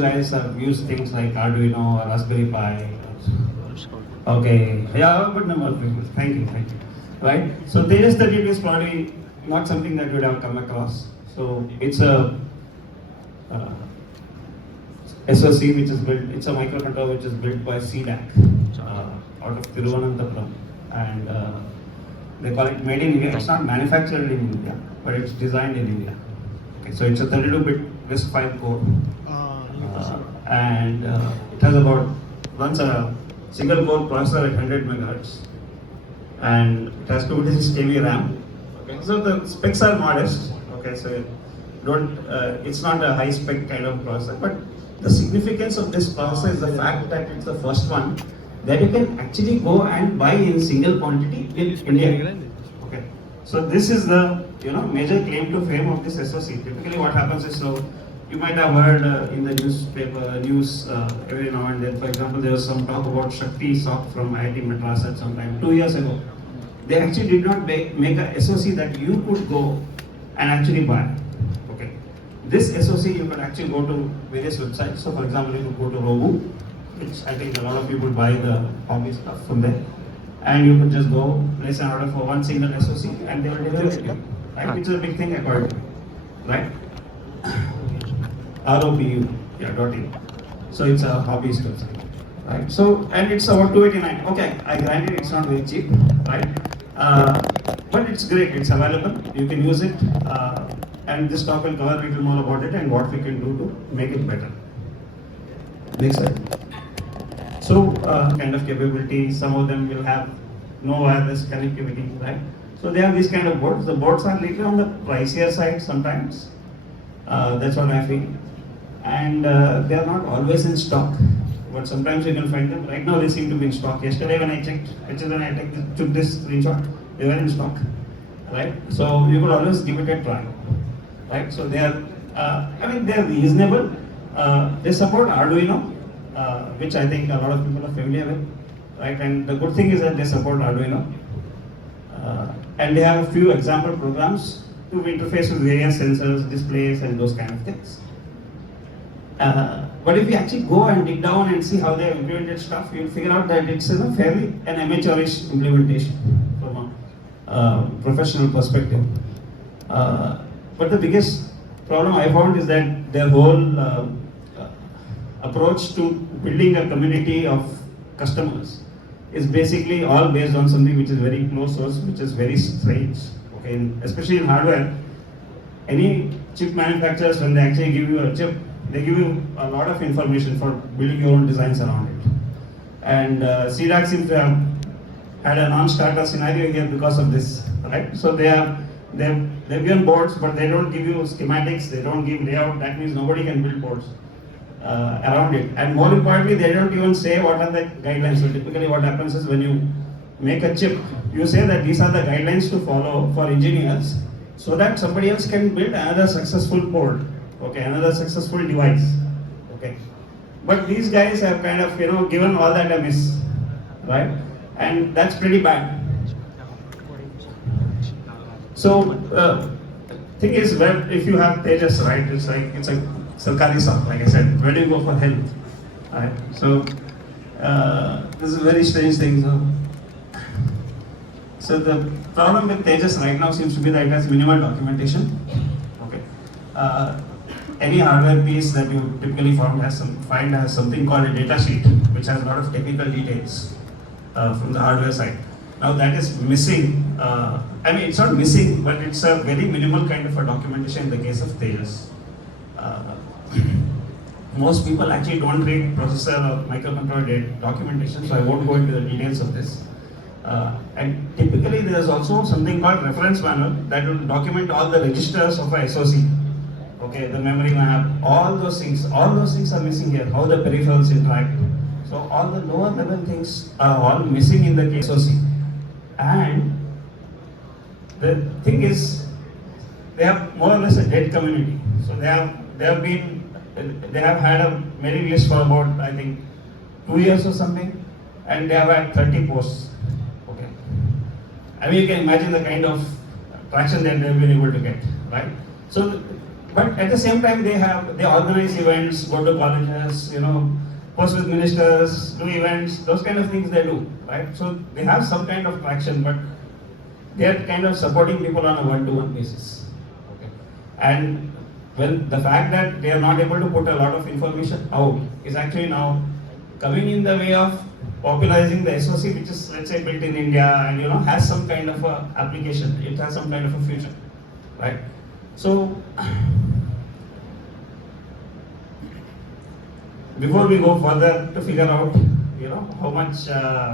guys have used things like Arduino or Raspberry Pi. Okay, yeah, a good number of people. Thank you. Right? So THEJAS32 is probably not something that you would have come across. So it's a SoC which is built, it's a microcontroller which is built by CDAC out of Thiruvananthapuram, and they call it made in India. It's not manufactured in India, but it's designed in India. Okay, so it's a 32-bit RISC-V core, and it has runs a single core processor at 100 megahertz, and it has 256 KB RAM. Okay, so the specs are modest. Okay, so it's not a high spec kind of processor, but the significance of this processor is the fact that it's the first one that you can actually go and buy in single quantity in India. Okay, so this is the major claim to fame of this SoC. Typically, what happens is, so you might have heard in the news every now and then. For example, there was some talk about SoC from IIT Madras at some time 2 years ago. They actually did not make a SoC that you could go and actually buy. Okay, this SoC you could actually go to various websites. So, for example, you could go to Robu, which I think a lot of people buy the hobby stuff from there, and you could just go place an order for one single SoC and they will deliver it to you, right? Which is a big thing according to me, right? ROPU, yeah, .in. So it's a hobbyist website, right? So, and it's about 289. Okay, I granted it's not very cheap, right? But it's great, it's available, you can use it, and this talk will cover a little more about it and what we can do to make it better. Next slide. So, kind of capability, some of them will have no wireless connectivity, right? So they have these kind of boards. The boards are little on the pricier side sometimes. That's what I feel. And they are not always in stock, but sometimes you can find them. Right now they seem to be in stock. Yesterday when I checked, which is when I took this screenshot, they were in stock, right? So you could always give it a try, right? So they are, they are reasonable. They support Arduino, which I think a lot of people are familiar with, right? And the good thing is that they support Arduino, and they have a few example programs to interface with various sensors, displays, and those kind of things. But if you actually go and dig down and see how they have implemented stuff, you'll figure out that it's fairly an amateurish implementation from a professional perspective. But the biggest problem I found is that their whole approach to building a community of customers is basically all based on something which is very closed source, which is very strange. Okay, especially in hardware, any chip manufacturers, when they actually give you a chip, they give you a lot of information for building your own designs around it. And CDAC seems to have had a non-starter scenario here because of this, right? So they've given boards, but they don't give you schematics, they don't give layout. That means nobody can build boards around it. And more importantly, they don't even say what are the guidelines. So typically what happens is when you make a chip, you say that these are the guidelines to follow for engineers so that somebody else can build another successful board, okay, another successful device, okay. But these guys have kind of, given all that a miss, right? And that's pretty bad. So, thing is, well, if you have THEJAS, right, it's a Sarkari SoC, like I said, where do you go for help? Right? So, this is a very strange thing. So the problem with THEJAS right now seems to be that it has minimal documentation. Okay. Any hardware piece that you typically find has something called a datasheet, which has a lot of technical details from the hardware side. Now that is missing. It's not missing, but it's a very minimal kind of a documentation in the case of THEJAS. Most people actually don't read processor or microcontroller documentation, so I won't go into the details of this. And typically there is also something called reference manual that will document all the registers of a SoC. Okay, the memory map, all those things are missing here, how the peripherals interact. So all the lower level things are all missing in the case of SoC. And the thing is, they have more or less a dead community. So they have had a mailing list for about, I think, 2 years or something, and they have had 30 posts. Okay, you can imagine the kind of traction that they've been able to get, right? So But at the same time, they organize events, go to colleges, post with ministers, do events, those kind of things they do, right? So they have some kind of traction, but they are kind of supporting people on a one-to-one basis. Okay. And when the fact that they are not able to put a lot of information out is actually now coming in the way of popularizing the SoC, which is, let's say, built in India and has some kind of a application. It has some kind of a future, right? So before we go further to figure out, how much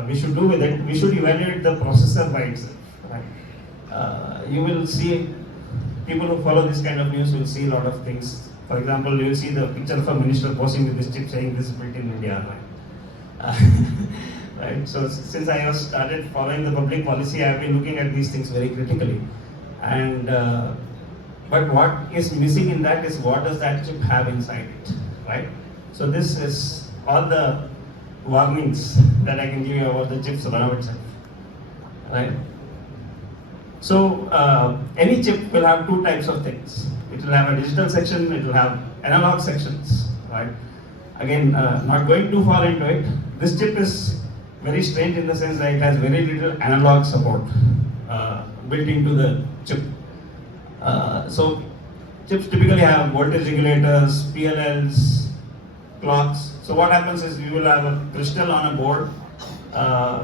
we should do with it, we should evaluate the processor by itself. Right? You will see people who follow this kind of news will see a lot of things. For example, you will see the picture of a minister posing with this chip saying this is built in India. Right? Right. So since I have started following the public policy, I have been looking at these things very critically. And but what is missing in that is what does that chip have inside it, right? So this is all the warnings that I can give you about the chips around itself, right? So any chip will have two types of things. It will have a digital section, it will have analog sections, right? Again, not going too far into it, this chip is very strange in the sense that it has very little analog support built into the chip. So chips typically have voltage regulators, PLLs, clocks. So what happens is you will have a crystal on a board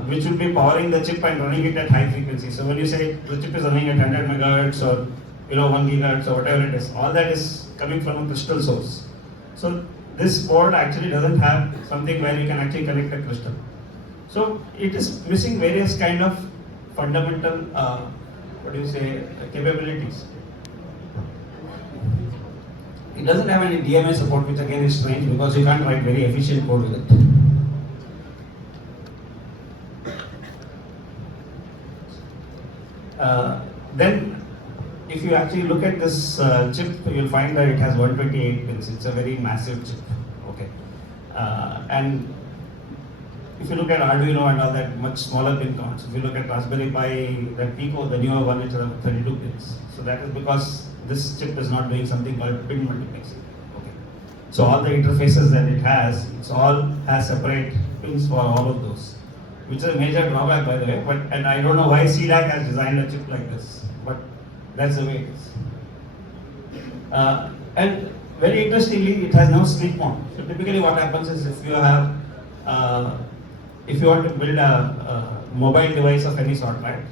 which will be powering the chip and running it at high frequency. So when you say the chip is running at 100 megahertz or 1 gigahertz or whatever it is, all that is coming from a crystal source. So this board actually doesn't have something where you can actually connect a crystal. So it is missing various kind of fundamental capabilities. It doesn't have any DMA support, which again is strange because you can't write very efficient code with it. Then, if you actually look at this chip, you'll find that it has 128 pins. It's a very massive chip. Okay, and if you look at Arduino and all that, much smaller pin counts. If you look at Raspberry Pi, that Pico, the newer one, which has 32 pins. So that is because this chip is not doing something called pin multiplexing. Okay. So all the interfaces that it has, it's all has separate pins for all of those, which is a major drawback, by the way. And I don't know why CDAC has designed a chip like this, but that's the way it is. And very interestingly, it has no sleep mode. So typically, what happens is if you want to build a mobile device of any sort, right?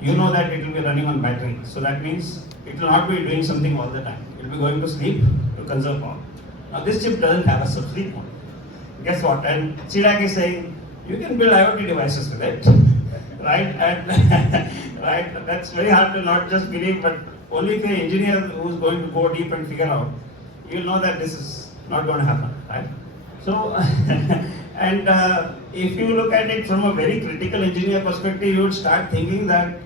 You know that it will be running on battery. So that means it will not be doing something all the time. It will be going to sleep to conserve power. Now this chip doesn't have a sleep mode. Guess what? And CDAC is saying you can build IoT devices with it, right? And right, that's very hard to not just believe, but only if you're an engineer who's going to go deep and figure out, you'll know that this is not going to happen, right? So, and if you look at it from a very critical engineer perspective, you would start thinking that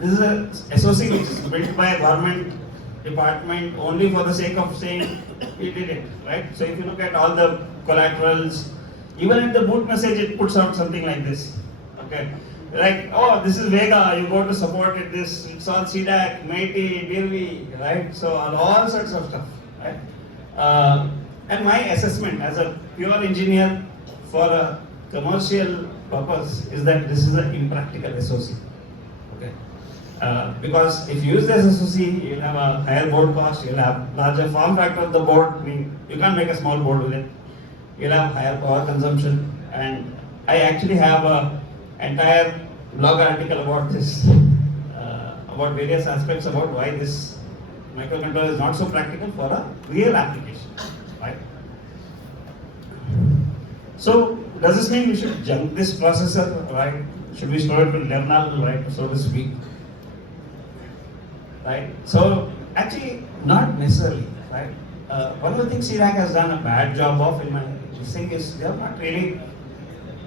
this is a SoC which is built by a government department only for the sake of saying we did it, right? So if you look at all the collaterals, even in the boot message, it puts out something like this, okay? Like, oh, this is Vega, you go to support it, it's all CDAC, MeitY, DIR-V, right? So all sorts of stuff, right? And my assessment as a pure engineer for a commercial purpose is that this is an impractical SoC. Okay. Because if you use this SoC, you'll have a higher board cost, you'll have larger form factor of the board. I mean, you can't make a small board with it. You'll have higher power consumption. And I actually have an entire blog article about this, about various aspects about why this microcontroller is not so practical for a real application. Right? So, does this mean we should junk this processor, right? Should we store it to kernel, right, so to speak? Right? So, actually, not necessarily, right? One of the things CDAC has done a bad job of in my thing is they have not really,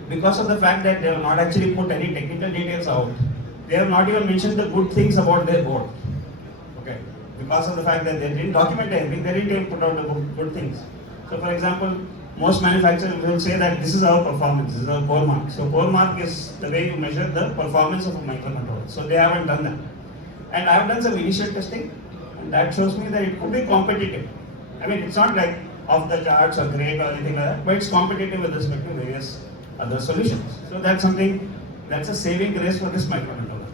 because of the fact that they have not actually put any technical details out, they have not even mentioned the good things about their board. Okay? Because of the fact that they didn't document anything, they didn't even put out the good things. So, for example, most manufacturers will say that this is our performance, this is our core mark. So core mark is the way you measure the performance of a microcontroller. So they haven't done that. And I have done some initial testing And that shows me that it could be competitive. I mean, it's not like off the charts or great or anything like that, but it's competitive with respect to various other solutions. So that's something, that's a saving grace for this microcontroller,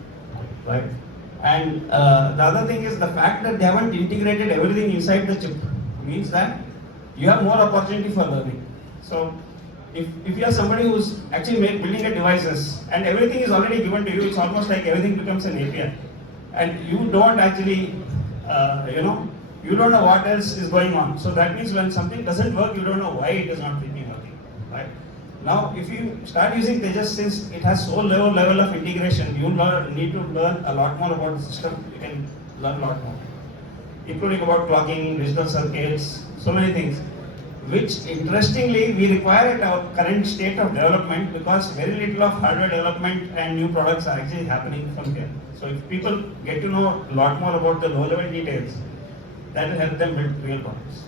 right? And the other thing is the fact that they haven't integrated everything inside the chip means that you have more opportunity for learning. So if you are somebody who's actually building a devices and everything is already given to you, it's almost like everything becomes an API. And you don't actually, you don't know what else is going on. So that means when something doesn't work, you don't know why it is not working, right? Now, if you start using Tejas, since it has so low level of integration, you need to learn a lot more about the system. You can learn a lot more, including about clocking, digital circuits, so many things, which interestingly we require at our current state of development because very little of hardware development and new products are actually happening from here. So if people get to know a lot more about the low level details, that will help them build real products.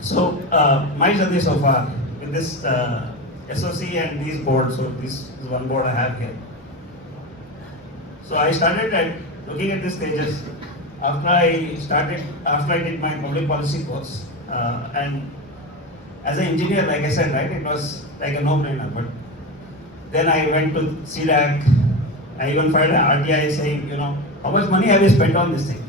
So my journey so far with this SoC and these boards, so this is one board I have here. So I started looking at this Tejas after I did my public policy course. And as an engineer, like I said, right, it was like a no-brainer. But then I went to CDAC. I even filed an RTI saying, how much money have you spent on this thing?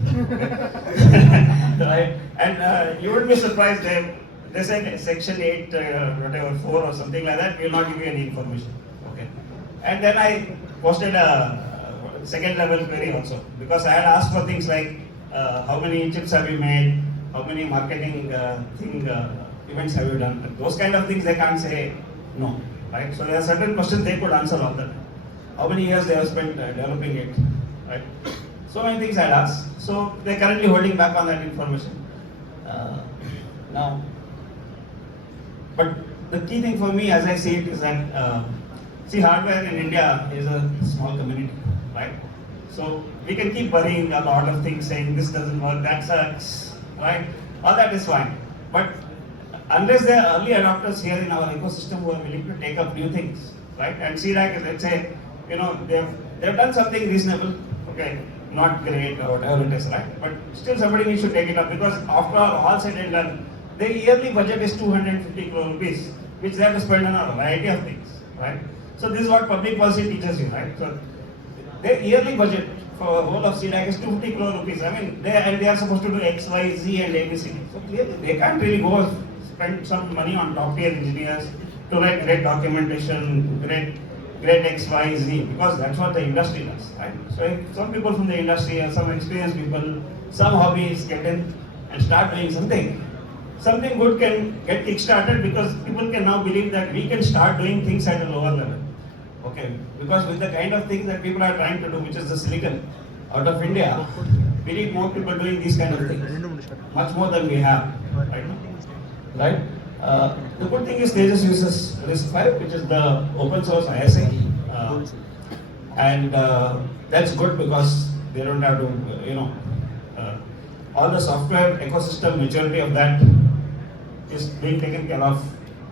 Right? And you wouldn't be surprised. They said section 8, whatever, 4 or something like that, we will not give you any information. Okay. And then I posted a second level query also because I had asked for things like how many chips have you made, how many marketing events have you done. Those kind of things they can't say no. Right? So there are certain questions they could answer all the time. How many years they have spent developing it. Right? So many things I had asked. So they're currently holding back on that information. Now, but the key thing for me as I see it is that, hardware in India is a small community, right? So we can keep worrying a lot of things saying this doesn't work, that sucks, right? All that is fine. But unless there are early adopters here in our ecosystem who are willing to take up new things, right? And CDAC, let's say, they've done something reasonable, okay, not great or whatever it is, right? But still somebody needs to take it up because after all said and done, their yearly budget is 250 crore rupees, which they have to spend on a variety of things, right? So this is what public policy teaches you, right? So their yearly budget for the whole of CDAC is 250 crore rupees. I mean, they are supposed to do X, Y, Z and ABC. So clearly they can't really go spend some money on top tier engineers to write great documentation, great X, Y, Z, because that's what the industry does, right? So if some people from the industry or some experienced people, some hobbies get in and start doing something good can get kick-started because people can now believe that we can start doing things at a lower level. Okay, because with the kind of things that people are trying to do, which is the silicon out of India, we need more people doing these kind of things, much more than we have right now. Right? The good thing is Tejas uses RISC-V, which is the open source ISA, and that's good because they don't have to, all the software ecosystem maturity of that is being taken care of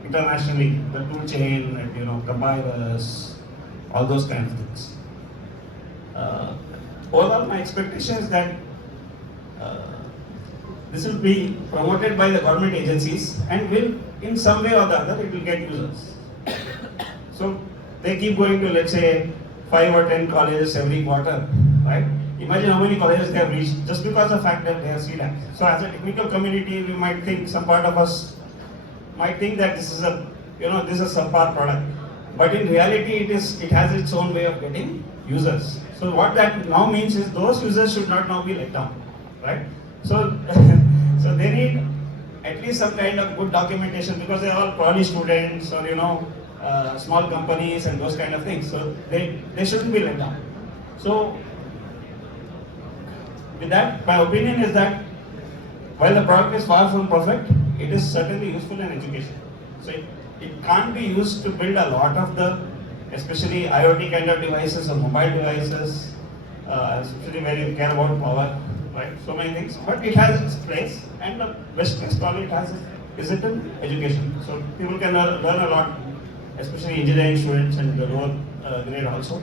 internationally, the tool chain and compilers, all those kind of things. Overall, my expectation is that this will be promoted by the government agencies and will, in some way or the other, it will get users. So they keep going to, let's say, 5 or 10 colleges every quarter, right? Imagine how many colleges they have reached just because of the fact that they are CDAC. So as a technical community, we might think, some part of us might think that this is a, this is a subpar product. But in reality, it has its own way of getting users. So what that now means is those users should not now be let down, right? So, so they need at least some kind of good documentation because they are all poly students or small companies and those kind of things. So they shouldn't be let down. So with that, my opinion is that while the product is far from perfect, it is certainly useful in education. So it can't be used to build a lot of the, especially IoT kind of devices or mobile devices, especially where you care about power, right? So many things. But it has its place, and the best place probably it has is it in education. So people can learn a lot, especially engineering students and the lower grade also.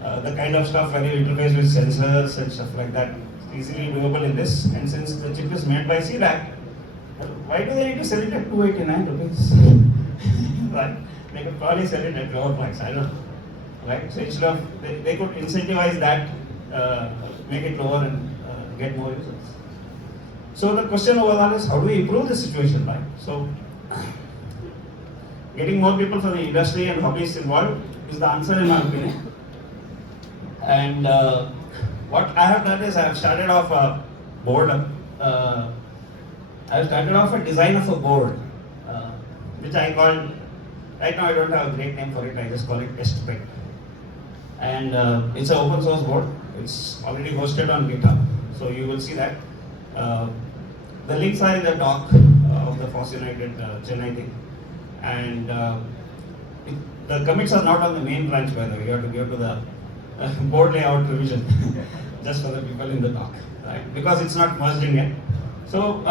The kind of stuff when you interface with sensors and stuff like that, easily doable in this. And since the chip is made by CDAC, why do they need to sell it at 289 rupees? Right? They could probably sell it at lower price. I don't know. Right? So instead of they could incentivize that, make it lower and get more users. So the question overall is, how do we improve the situation, right? So getting more people from the industry and hobbyists involved is the answer in my opinion. And what I have done is I have started off a board. I have started off a design of a board, which I called. Right now I don't have a great name for it. I just call it test bed. And it's an open source board. It's already hosted on GitHub, so you will see that. The links are in the doc of the FOSS United Chennai thing. And the commits are not on the main branch, by the way. You have to go to the board layout revision just for the people in the doc, right? Because it's not merged in yet. So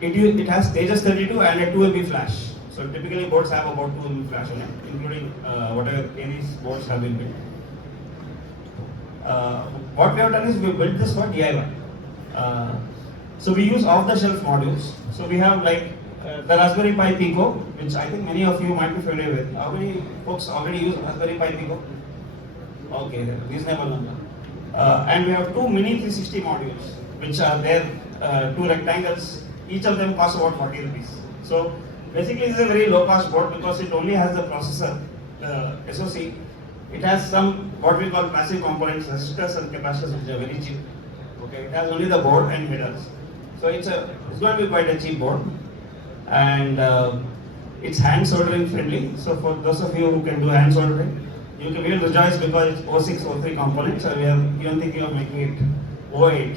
it has THEJAS32 and a 2 MB flash. So typically boards have about 2 MB flash on it, including whatever ARIES boards have been built. What we have done is we built this for DIY. So we use off-the-shelf modules. So we have like the Raspberry Pi Pico, which I think many of you might be familiar with. How many folks already use Raspberry Pi Pico? Okay, reasonable number. And we have two mini 360 modules, which are there, two rectangles. Each of them costs about 40 rupees. So basically, it's a very low-cost board because it only has the processor, SoC. It has some what we call passive components, resistors and capacitors, which are very cheap. Okay, it has only the board and headers. So it's going to be quite a cheap board, and it's hand soldering friendly. So for those of you who can do hand soldering, you can will rejoice because it's 06, 03 components, and we are even thinking of making it 08.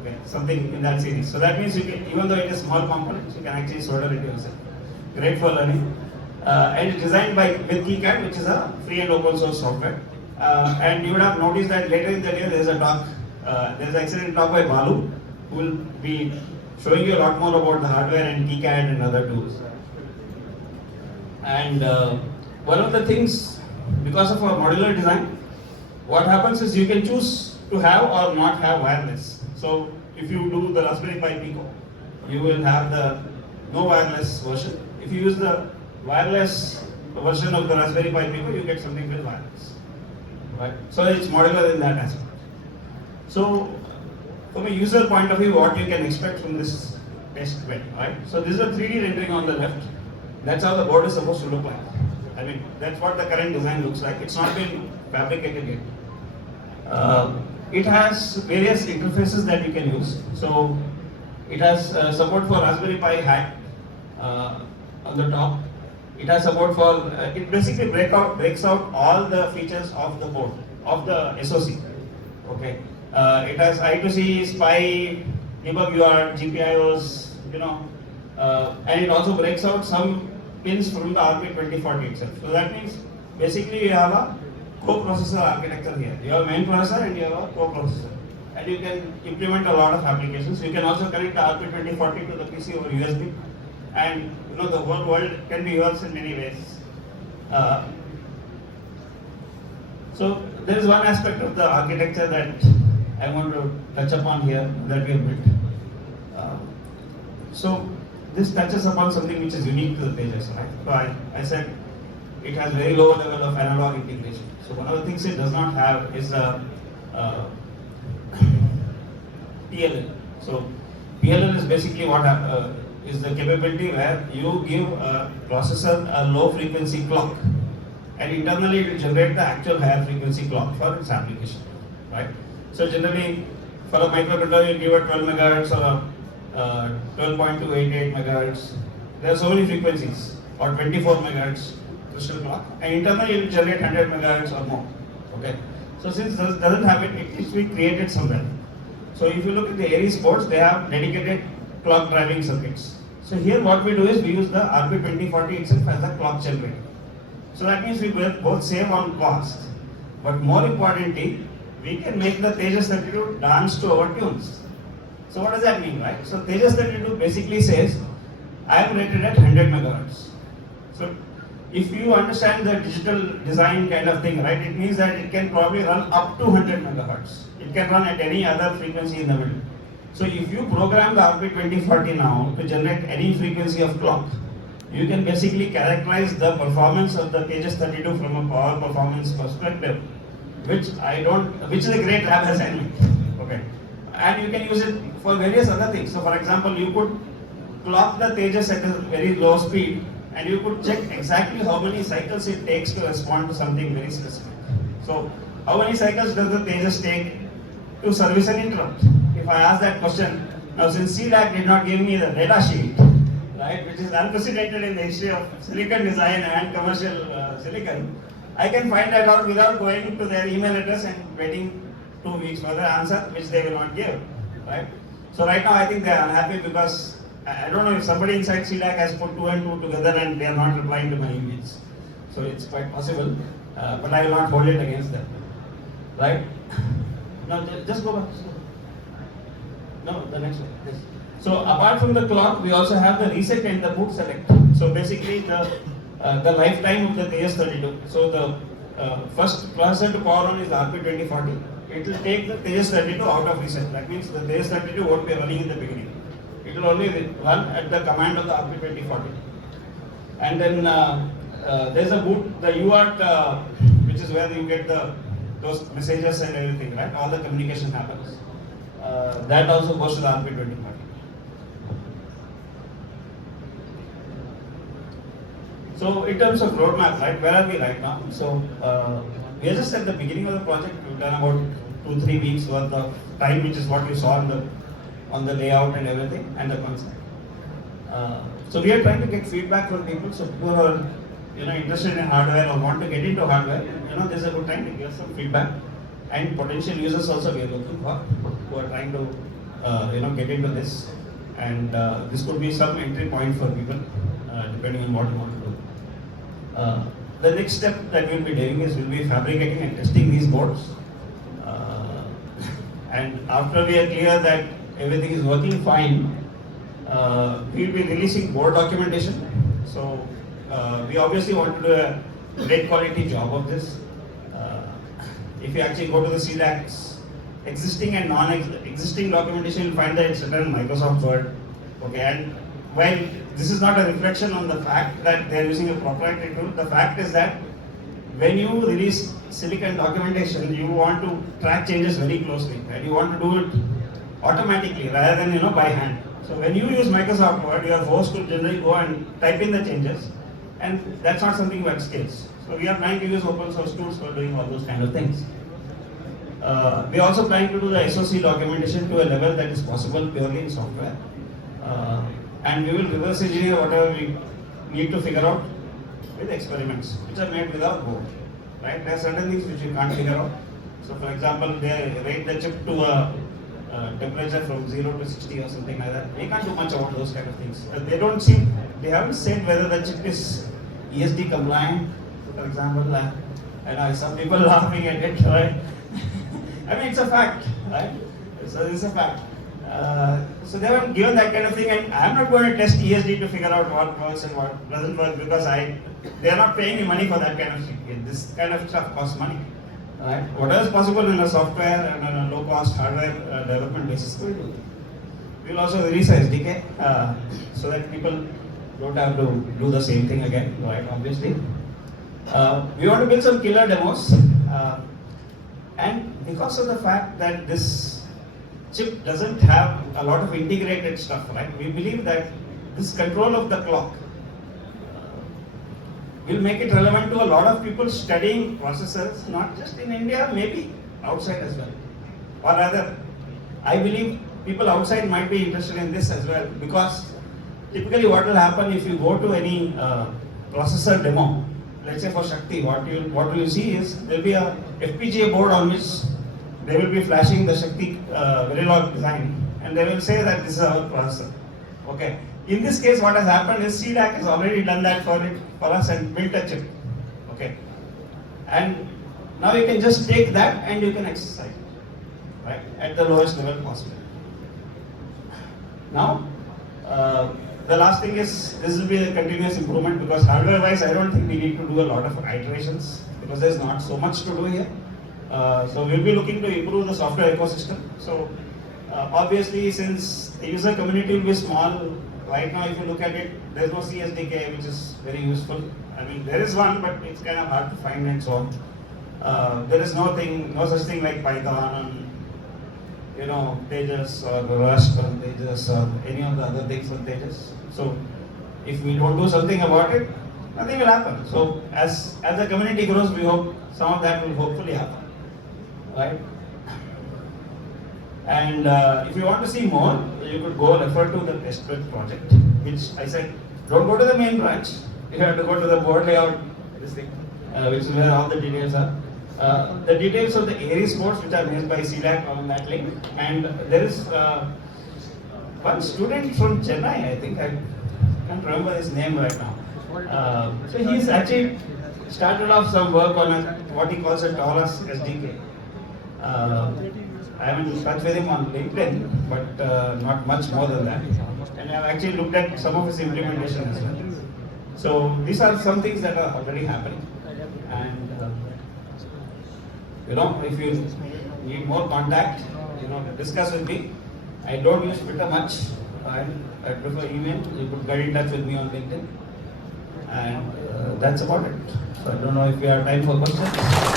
Okay, something in that series. So that means you can, even though it is small components, you can actually solder it yourself. Great for learning. And it's designed with KiCad, which is a free and open source software. And you would have noticed that later in the day there is a talk, there is an excellent talk by Balu, who will be showing you a lot more about the hardware and KiCad and other tools. And one of the things, because of our modular design, what happens is you can choose to have or not have wireless. So if you do the Raspberry Pi Pico, you will have the no wireless version. If you use the wireless version of the Raspberry Pi Pico, you get something with wireless. Right? So it's modular in that aspect. So from a user point of view, what you can expect from this test bed, right? So this is a 3D rendering on the left. That's how the board is supposed to look like. I mean, that's what the current design looks like. It's not been fabricated yet. It has various interfaces that you can use. So it has support for Raspberry Pi hat on the top. It has support for, it basically breaks out all the features of the board, of the SoC. Okay. It has I2C, SPI, debug UART, GPIOs, and it also breaks out some pins from the RP2040 itself. So that means basically you have a co-processor architecture here. You have a main processor and you have a co-processor. And you can implement a lot of applications. You can also connect the RP2040 to the PC over USB. And the whole world can be yours in many ways. So there is one aspect of the architecture that I want to touch upon here that we have built. So this touches upon something which is unique to the THEJAS, right? So I said it has very low level of analog integration. So one of the things it does not have is a PLL. So PLL is basically what is the capability where you give a processor a low frequency clock, and internally it will generate the actual higher frequency clock for its application, right? So generally for a microcontroller you give a 12 megahertz or a 12.288 megahertz. There are so many frequencies, or 24 megahertz crystal clock, and internally it will generate 100 megahertz or more. Okay. So since this doesn't have it, it needs to be created somewhere. So if you look at the ARIES boards, they have dedicated clock driving circuits. So here what we do is we use the RP2040 itself as a clock generator. So that means we both save on cost, but more importantly, we can make the THEJAS32 dance to our tunes. So what does that mean, right? So THEJAS32 basically says, I am rated at 100 megahertz. So if you understand the digital design kind of thing, right, it means that it can probably run up to 100 megahertz. It can run at any other frequency in the middle. So if you program the RP2040 now to generate any frequency of clock, you can basically characterize the performance of the THEJAS32 from a power performance perspective, which is a great lab assignment. Okay, and you can use it for various other things. So, for example, you could clock the THEJAS at a very low speed, and you could check exactly how many cycles it takes to respond to something very specific. So, how many cycles does the THEJAS take to service an interrupt? If I ask that question, now since CDAC did not give me the data sheet, right, which is unprecedented in the history of silicon design and commercial silicon, I can find that out without going to their email address and waiting 2 weeks for the answer, which they will not give, right? So right now I think they are unhappy because I don't know if somebody inside CDAC has put 2 and 2 together and they are not replying to my emails. So it's quite possible, but I will not hold it against them, right? No, just go back. No, the next one. Yes. So apart from the clock, we also have the reset and the boot select. So basically the lifetime of the THEJAS32. So the first processor to power on is the RP2040. It will take the THEJAS32 out of reset. That means the THEJAS32 won't be running in the beginning. It will only run at the command of the RP2040. And then there's a boot, the UART, which is where you get those messages and everything, right? All the communication happens. That also goes to the RP2040. So in terms of roadmap, right, where are we right now? So we are just at the beginning of the project. We've done about 2-3 weeks worth of time, which is what you saw on the layout and everything, and the concept. So we are trying to get feedback from people. So people who are interested in hardware or want to get into hardware, this is a good time to give some feedback. And potential users also we are looking for who are trying to get into this. And this could be some entry point for people, depending on what you want to do. The next step that we'll be doing is we'll be fabricating and testing these boards. And after we are clear that everything is working fine, we'll be releasing board documentation. So we obviously want to do a great quality job of this. If you actually go to the CDAC's existing and non-existing documentation, you'll find that it's written in Microsoft Word. Okay, and while this is not a reflection on the fact that they're using a proprietary tool, the fact is that when you release silicon documentation, you want to track changes very closely, right? You want to do it automatically rather than by hand. So when you use Microsoft Word, you are forced to generally go and type in the changes, and that's not something that scales. So we are trying to use open source tools for doing all those kind of things. We are also trying to do the SoC documentation to a level that is possible purely in software. And we will reverse engineer whatever we need to figure out with experiments, which are made without board. Right? There are certain things which you can't figure out. So for example, they rate the chip to a temperature from 0 to 60 or something like that. We can't do much about those kind of things. They haven't said whether the chip is ESD compliant, for example. And some people are laughing at it, right? I mean, it's a fact, right? So it's a fact. So they haven't given that kind of thing, and I'm not going to test ESD to figure out what works and what doesn't work because they are not paying me money for that kind of thing. This kind of stuff costs money. Right? Whatever is possible in a software and on a low-cost hardware development basis, we'll do. We'll also release a SDK so that people don't have to do the same thing again, right? Obviously. We want to build some killer demos, and because of the fact that this chip doesn't have a lot of integrated stuff, right? We believe that this control of the clock will make it relevant to a lot of people studying processors, not just in India, maybe outside as well. Or rather, I believe people outside might be interested in this as well, because typically what will happen if you go to any processor demo, let's say for Shakti, what you see is there will be a FPGA board on which they will be flashing the Shakti Verilog design, and they will say that this is our processor. Okay. In this case, what has happened is CDAC has already done that for us and built a chip. Okay. And now you can just take that and you can exercise it, right, at the lowest level possible. Now, the last thing is, this will be a continuous improvement because hardware-wise, I don't think we need to do a lot of iterations because there's not so much to do here. So we'll be looking to improve the software ecosystem. So obviously, since the user community will be small, right now if you look at it, there's no CSDK, which is very useful. I mean, there is one, but it's kind of hard to find and so on. There is no such thing like Python on, THEJAS or Rust on THEJAS or any of the other things on THEJAS. So if we don't do something about it, nothing will happen. So as the community grows, we hope some of that will hopefully happen, right? And if you want to see more, you could go refer to the testbed project, which I said, don't go to the main branch. You have to go to the board layout, this thing, which is where all the details are. The details of the ARIES boards, which are made by CDAC, on that link. And there is one student from Chennai, I think, I can't remember his name right now. So he's actually started off some work on what he calls a taurus SDK. I haven't touched with him on LinkedIn, but not much more than that. And I've actually looked at some of his implementation as well. So these are some things that are already happening. And if you need more contact, discuss with me. I don't use Twitter much. I prefer email. You could get in touch with me on LinkedIn. And that's about it. So I don't know if we have time for questions.